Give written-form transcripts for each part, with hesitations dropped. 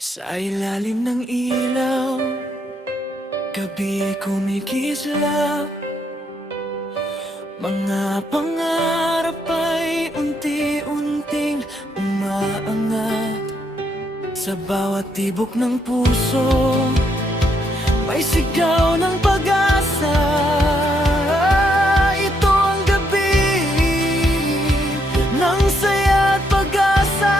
Sa ilalim ng ilaw, gabi kumikislap. Mga pangarap ay unti-unting umaangat. Sa bawat tibok ng puso, may sigaw ng pag-asa. Ito ang gabi ng saya at pag-asa.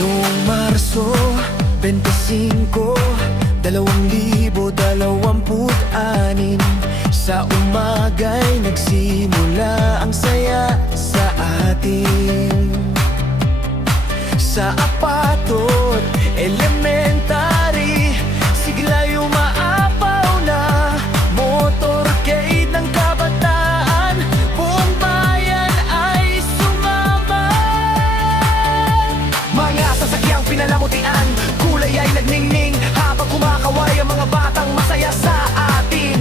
Noong Marso 25, 2026, sa umaga'y nagsimula ang saya sa atin. Sa apatot, elementary, sigla'y umaapaw na. Motorcade ng kabataan, buong bayan ay sumama. Mga sasakyang pinalamutian, kulay ay nagningning, habang kumakaway ang mga batang masaya sa atin.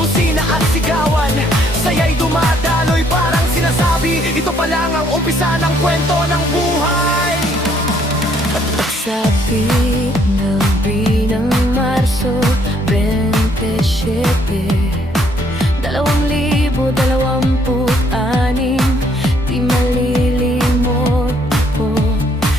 Busina at sigawan, saya'y dumadaloy, parang sinasabi, ito pa lang ang umpisa ng kwento ng buhay. Sa pinagbi ng Marso 27, 2026, di malilimot ko.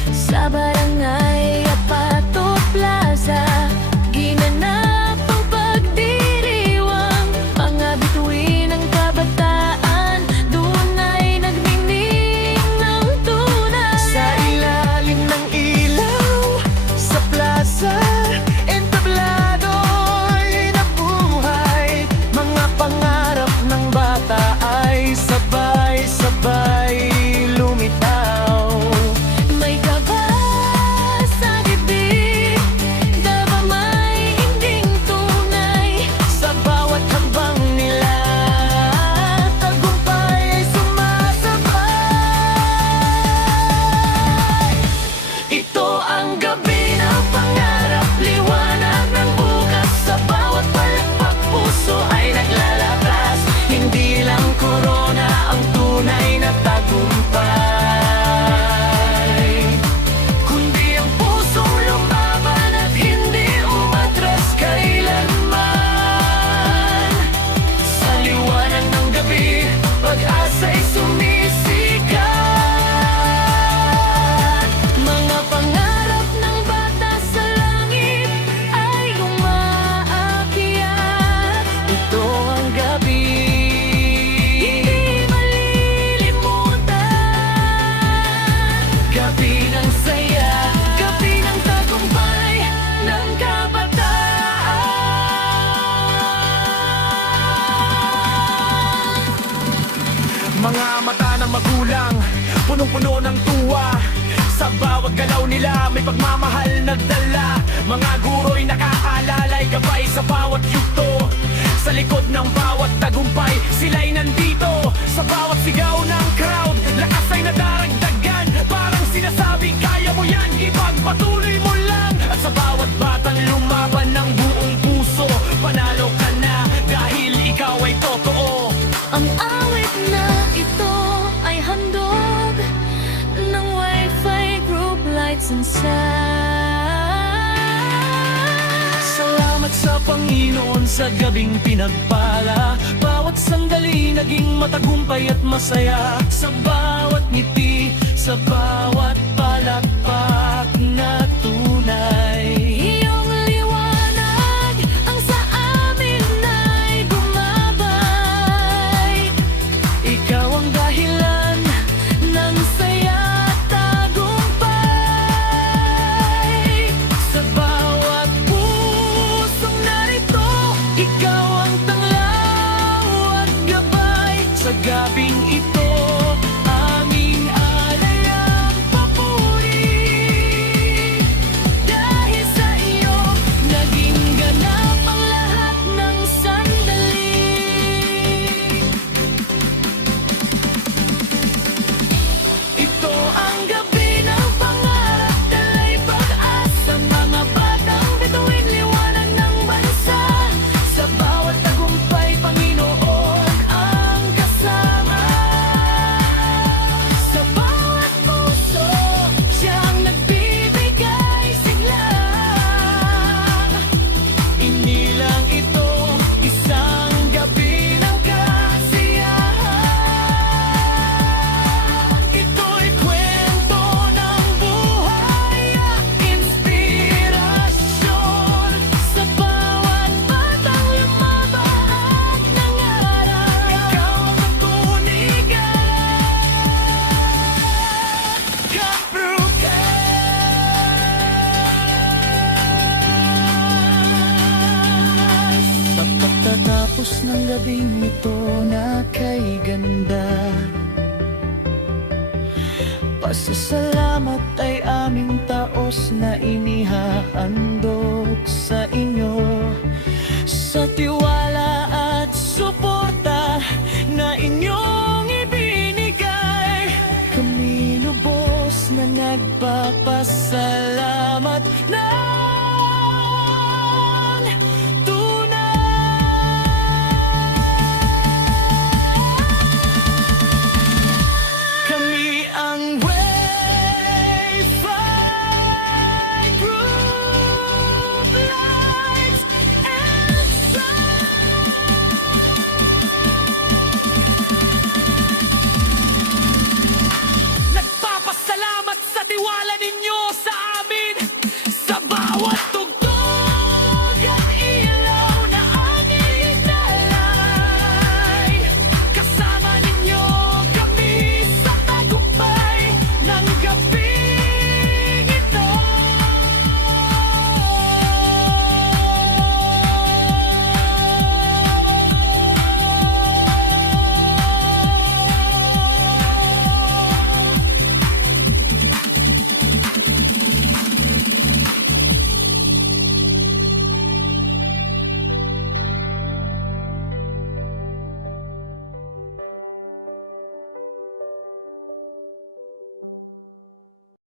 Sa barangay Apato Plaza, ginanap ang pagdiriwang. Mga bituin ng kabataan, doon ay nagningning ng tunay. Sa ilalim ng ilaw, sa plaza, entablado'y nabuhay. Mga pangarap ng bata ay sabay-sabay lumitaw. May kaba sa dibdib, daba may hinding tunay. Sa bawat hambang nila, tagumpay ay sumasabay. Ito ang gabi ng pangarap, liwanag ng bukas. Sa bawat palakpak, puso ay naglalakas. Hindi lang corona ang tunay na tagumpay, kundi ang pusong lumaban at hindi umatras kailanman. Sa liwanag ng gabi, pag-asa'y sumisikat. Mga pangarap ng bata sa langit ay umaakyat. Ito ang gabi, hindi malilimutan. Gabi ng saya, gabi ng tagumpay ng kabataan. Mga mata ng magulang, punong-puno ng tuwa. Sa bawat galaw nila, may pagmamahal nagdala. Mga guro'y nakaalalay, gabay sa bawat yugto. Sa likod ng bawat tagumpay, sila'y nandito. Sa bawat sigaw ng crowd, lakas ay nadaragdagan. Parang sinasabing kaya mo yan, ipagpatuloy mo lang. At sa bawat batang lumaban ng buong puso, panalo ka na dahil ikaw ay totoo. Ang awit na ito ay handog ng Wi-Fi group lights and sound. Salamat sa Panginoon sa gabing pinagpala. Bawat sandali naging matagumpay at masaya. Sa bawat ngiti, sa bawat palakpak na tunay. Iyong liwanag ang sa amin ay gumabay. Ikaw ang dahilan ng saya at tagumpay. Sa bawat pusong narito, ikaw ang tanglaw at gabay. Sa gabing ito, aming alay ang papuri. Pagkatapos ng gabing ito na kay ganda, pasasalamat ay aming taos na inihahandog sa inyo. Sa tiwala at suporta na inyong ibinigay, kami lubos na nagpapasalamat na